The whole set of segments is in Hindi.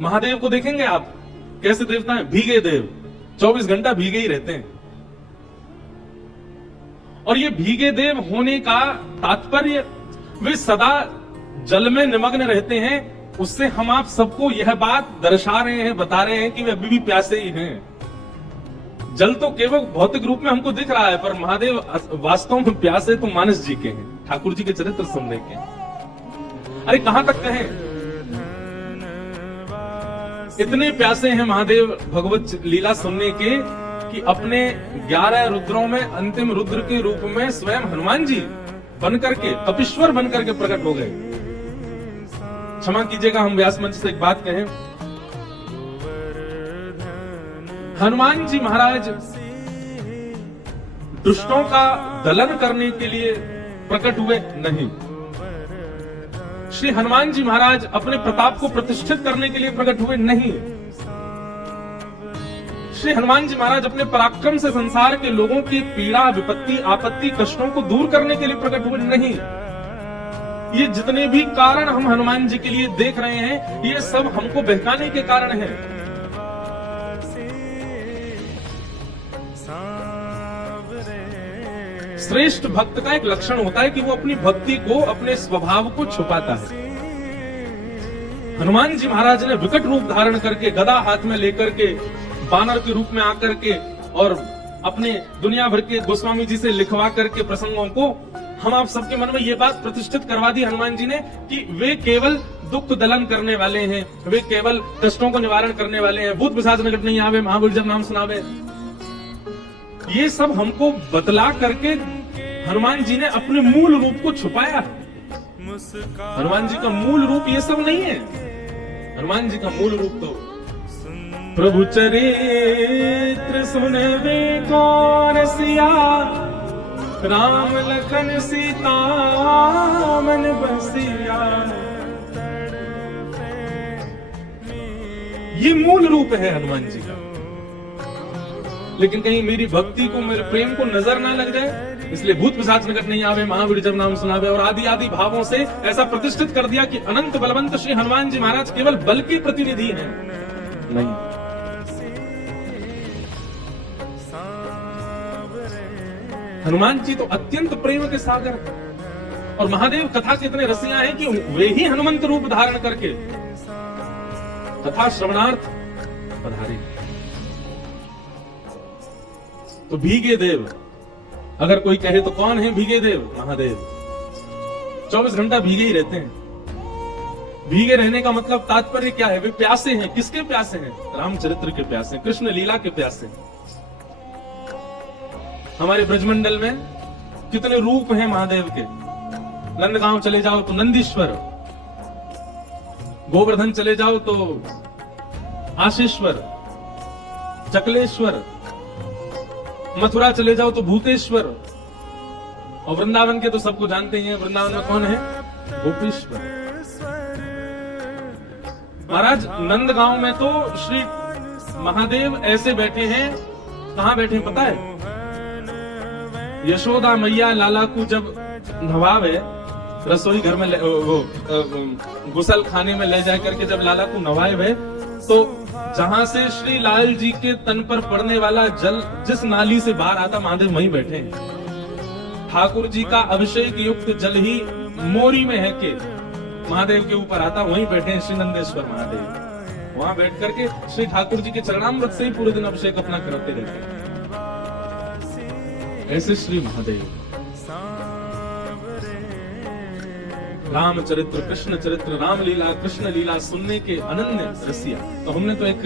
महादेव को देखेंगे आप, कैसे देवता हैं? भीगे देव, 24 घंटा भीगे ही रहते हैं। और ये भीगे देव होने का तात्पर्य, वे सदा जल में निमग्न रहते हैं। उससे हम आप सबको यह बात दर्शा रहे हैं, बता रहे हैं कि वे अभी भी प्यासे ही हैं। जल तो केवल भौतिक रूप में हमको दिख रहा है, पर महादेव वास्तव में प्यासे तो मानस जी के हैं, ठाकुर जी के चरित्र सुनने के। अरे कहां तक कहें, इतने प्यासे हैं महादेव भगवत लीला सुनने के कि अपने 11 रुद्रों में अंतिम रुद्र के रूप में स्वयं हनुमान जी बनकर के, कपीश्वर बनकर के प्रकट हो गए। क्षमा कीजिएगा, हम व्यास मंच से एक बात कहें। हनुमान जी महाराज दुष्टों का दलन करने के लिए प्रकट हुए नहीं। श्री हनुमान जी महाराज अपने प्रताप को प्रतिष्ठित करने के लिए प्रकट हुए नहीं। श्री हनुमान जी महाराज अपने पराक्रम से संसार के लोगों की पीड़ा, विपत्ति, आपत्ति, कष्टों को दूर करने के लिए प्रकट हुए नहीं। ये जितने भी कारण हम हनुमान जी के लिए देख रहे हैं, ये सब हमको बहकाने के कारण हैं। श्रेष्ठ भक्त का एक लक्षण होता है कि वो अपनी भक्ति को, अपने स्वभाव को छुपाता है। हनुमान जी महाराज ने विकट रूप धारण करके, गदा हाथ में लेकर के, बानर के रूप में आकर के और अपने दुनिया भर के गोस्वामी जी से लिखवा करके प्रसंगों को हम आप सबके मन में ये बात प्रतिष्ठित करवा दी हनुमान जी ने कि वे केवल दुख दलन करने वाले हैं, वे केवल कष्टों को निवारण करने वाले हैं। भूत पिशाच निकट नहीं आवे, महावीर जब नाम सुनावे। ये सब हमको बतला करके हनुमान जी ने अपने मूल रूप को छुपाया। हनुमान जी का मूल रूप ये सब नहीं है। हनुमान जी का मूल रूप तो प्रभु चरित्र सुनवे कौन सिया, राम लखन सीता मन बसिया। ये मूल रूप है हनुमान जी का। लेकिन कहीं मेरी भक्ति को, मेरे प्रेम को नजर ना लग जाए, इसलिए भूत पिशाच निकट नहीं आवे, महावीर जब नाम सुनावे और आदि आदि भावों से ऐसा प्रतिष्ठित कर दिया कि अनंत बलवंत श्री हनुमान जी महाराज केवल बल के प्रतिनिधि हैं। नहीं, हनुमान जी तो अत्यंत प्रेम के सागर हैं। और महादेव कथा के इतने रसिया हैं कि वे ही हनुमंत रूप धारण करके कथा श्रवणार्थ पधारे। तो भीगे देव, अगर कोई कहे तो कौन है भीगे देव? महादेव 24 घंटा भीगे ही रहते हैं। भीगे रहने का मतलब तात्पर्य क्या है? वे प्यासे हैं। किसके प्यासे हैं? रामचरित्र के प्यासे हैं, कृष्ण लीला के प्यासे हैं। हमारे ब्रजमंडल में कितने रूप हैं महादेव के। नंदगांव चले जाओ तो नंदीश्वर, गोवर्धन चले जाओ तो आशीश्वर, चकलेश्वर, मथुरा चले जाओ तो भूतेश्वर, और वृंदावन के तो सबको जानते हैं। वृंदावन में कौन है? गोपीश्वर। महाराज नंदगांव में तो श्री महादेव ऐसे बैठे हैं। कहां बैठे पता है? यशोदा मैया लाला को जब नवावे, रसोई घर में गुसल खाने में ले जाकर के जब लाला को नवाए, तो जहां से श्री लाल जी के तन पर पड़ने वाला जल जिस नाली से बाहर आता, महादेव वहीं बैठे हैं। ठाकुर जी का अभिषेक युक्त जल ही मोरी में है के महादेव के ऊपर आता, वहीं बैठे हैं श्री नंदेश्वर महादेव। वहां बैठ करके श्री ठाकुर जी के चरणामृत से ही पूरे दिन अभिषेक अपना करते रहते हैं। ऐसे श्री महादेव रामचरित्र, कृष्ण चरित्र, रामलीला, कृष्ण लीला सुनने के अनन्य रसिया। तो हमने तो एक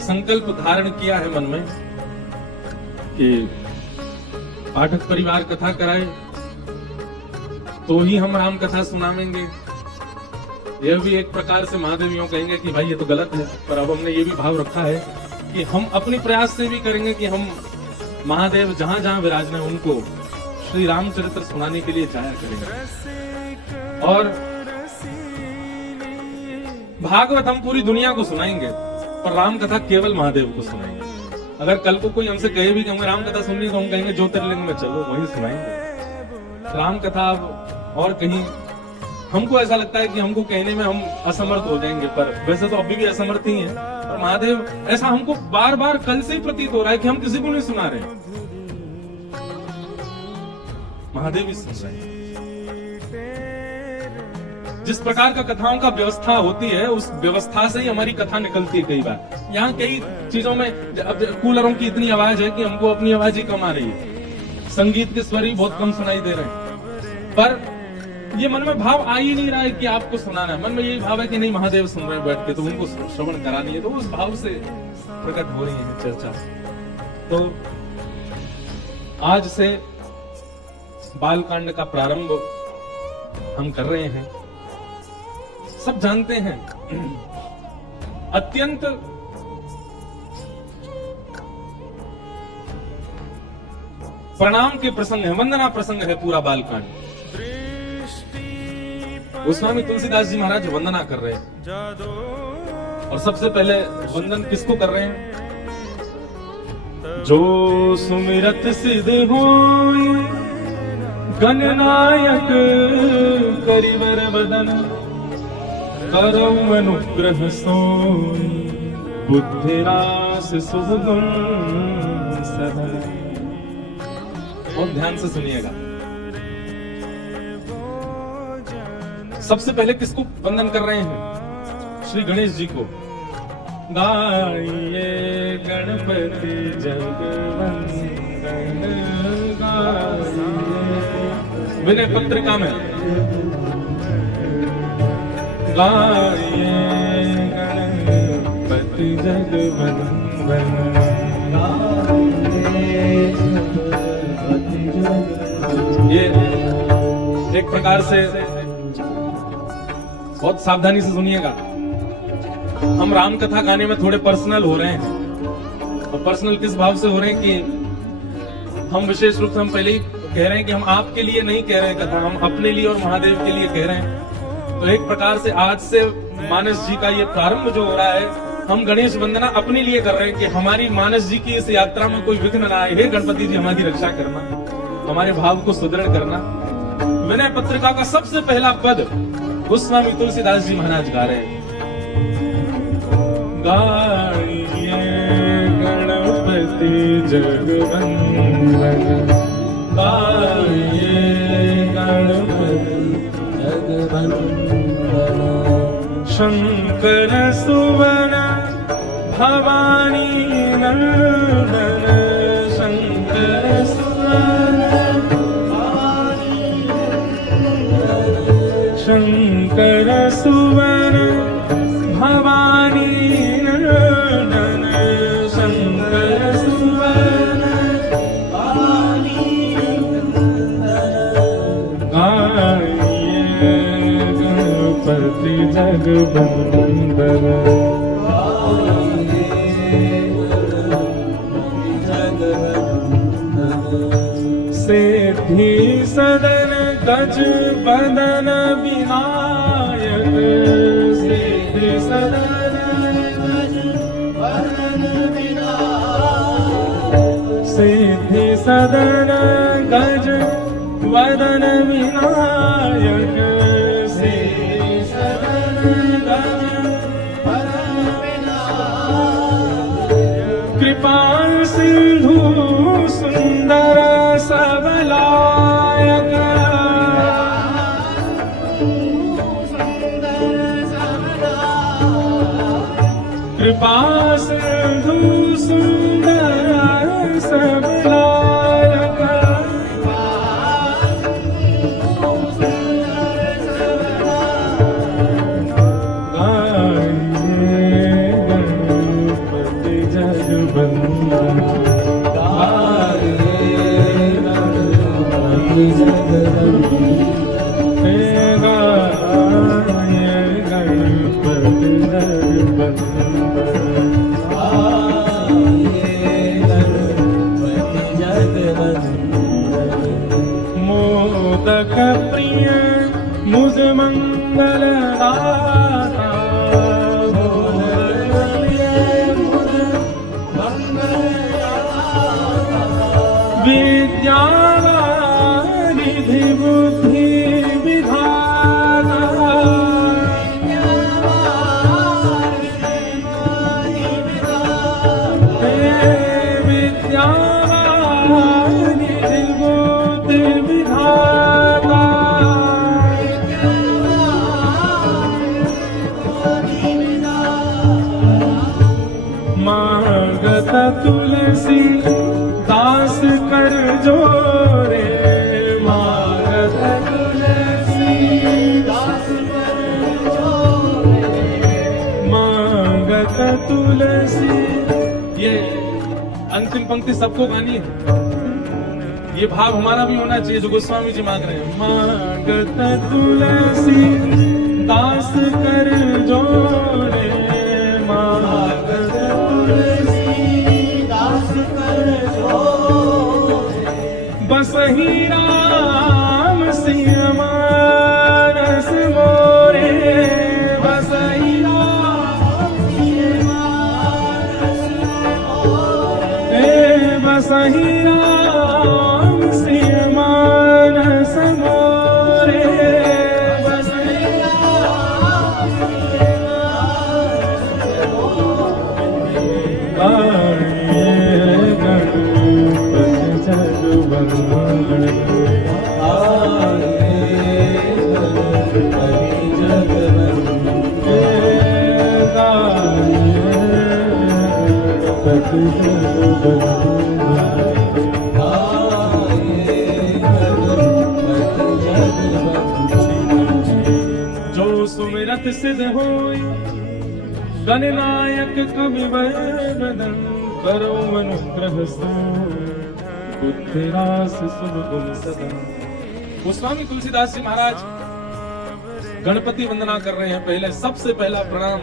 संकल्प धारण किया है मन में कि पाठक परिवार कथा कराए तो ही हम राम कथा सुनावेंगे। यह भी एक प्रकार से महादेव यूं कहेंगे कि भाई ये तो गलत है, पर अब हमने ये भी भाव रखा है कि हम अपने प्रयास से भी करेंगे कि हम महादेव जहां जहां विराजने उनको श्री रामचरित्र सुनाने के लिए जाया करेंगे। और भागवत हम पूरी दुनिया को सुनाएंगे, पर राम कथा केवल महादेव को सुनाएंगे। अगर कल को कोई हमसे कहे भी कि हमें राम कथा सुननी, तो हम कहेंगे ज्योतिर्लिंग में चलो, वहीं सुनाएंगे। राम कथा अब और कहीं हमको ऐसा लगता है कि हमको कहने में हम असमर्थ हो जाएंगे, पर वैसे तो अभी भी असमर्थ ही हैं। और महादेव, ऐसा हमको बार बार कल से ही प्रतीत हो रहा है कि हम किसी को नहीं सुना रहे, महादेव ही सुन रहे हैं। जिस प्रकार का कथाओं का व्यवस्था होती है, उस व्यवस्था से ही हमारी कथा निकलती है। कई बार यहाँ कई चीजों में अब कूलरों की इतनी आवाज है कि हमको अपनी आवाज ही कम आ रही है, संगीत के स्वर ही बहुत कम सुनाई दे रहे हैं, पर ये मन में भाव आ ही नहीं रहा है कि आपको सुनाना है। मन में यही भाव है कि नहीं, महादेव सुन रहे हैं बैठ के, तो उनको श्रवण करानी है। तो उस भाव से प्रकट हो रही है चर्चा। तो आज से बालकांड का प्रारंभ हम कर रहे हैं। सब जानते हैं, अत्यंत प्रणाम के प्रसंग है, वंदना प्रसंग है पूरा बालकांड। गोस्वामी तुलसीदास जी महाराज वंदना कर रहे हैं, और सबसे पहले वंदन किसको कर रहे हैं? जो सुमिरत सिद्ध होय गणनायक करिवर बदन, करौ अनुग्रह सोय बुद्धिरास सुगुण सदन। बहुत ध्यान से सुनिएगा। सबसे पहले किसको वंदन कर रहे हैं? श्री गणेश जी को। गाइए गणपति जगवंदन गाइए, विनय पत्रिका में गाइए गणपति जगवंदन। ये एक प्रकार से बहुत सावधानी से सुनिएगा। हम राम कथा गाने में थोड़े पर्सनल हो रहे हैं, और पर्सनल किस भाव से हो रहे हैं कि हम विशेष रूप से हम पहले ही कह रहे हैं कि हम आपके लिए नहीं कह रहे हैं कथा, हम अपने लिए और महादेव के लिए कह रहे हैं। तो एक प्रकार से आज से मानस जी का ये प्रारंभ जो हो रहा है, हम गणेश वंदना अपने लिए कर रहे हैं कि हमारी मानस जी की इस यात्रा में कोई विघ्न ना आए। हे गणपति जी, हमारी रक्षा करना, हमारे भाव को सुदृढ़ करना। विनय पत्रिका का सबसे पहला पद गोस्वामी तुलसीदास जी महाराज गा रहे हैं। गाइए गणपति जगवंदन, गाइए गणपति जगवंदन। शंकर सुवन भवानी नंदन, शंकर सुवन शंकर सुवन भवानी नंदन, शंकर सुवन भवानी नंदन। गाइए गणपति जगवंदन, सिद्धि सदन गज बदन विनायक, सिद्धि सदन गज बदन विनायक, सिद्धि सदन गज वदन विनायक, सिद्धि सदन गज वदन विनायक। कृपा सिंधु सुंदर सबलायक, कृपा सिंधु सुंदर सबलायक। गाइए गणपति जगवंदन, मोदक प्रिय मुद मंगल दाता, मोदक प्रिय मुद मंगल दाता। विद्या निधि बुद्धि विधाता, मांगत तुलसी दास कर जोरे, मांगत तुलसी दास कर जोरे, मांगत तुलसी। ये अंतिम पंक्ति सबको गानी है, ये भाव हमारा भी होना चाहिए जो गोस्वामी जी मांग रहे हैं। मांगत तुलसी दास कर जोरे, मांगत तुलसी दास कर जोरे, बसहि राम सिय मानस मोरे, बसहि राम सिय मानस मोरे, बसहि राम सिय मानस मोरे, बसहि राम सिय मानस मोरे। आये गणपति जगवंदन, आये गणपति जगवंदन, आये गणपति जगवंदन। जो सुमिरत सिद्ध होई गणनायक कवि वरदन, करो अनुग्रह बुद्धि रास सुभ गुण सदन। गोस्वामी तुलसीदास जी महाराज गणपति वंदना कर रहे हैं। पहले सबसे पहला प्रणाम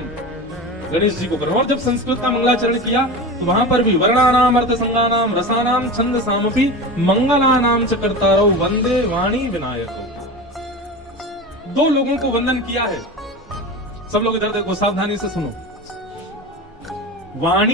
गणेश जी को करो। और जब संस्कृत का मंगलाचरण किया तो वहां पर भी वर्णानाम अर्थ संगानाम रसानाम छंद सामपि मंगलानाम च कर्तारो वंदे वाणी विनायको। दो लोगों को वंदन किया है। सब लोग इधर देखो, सावधानी से सुनो। वाणी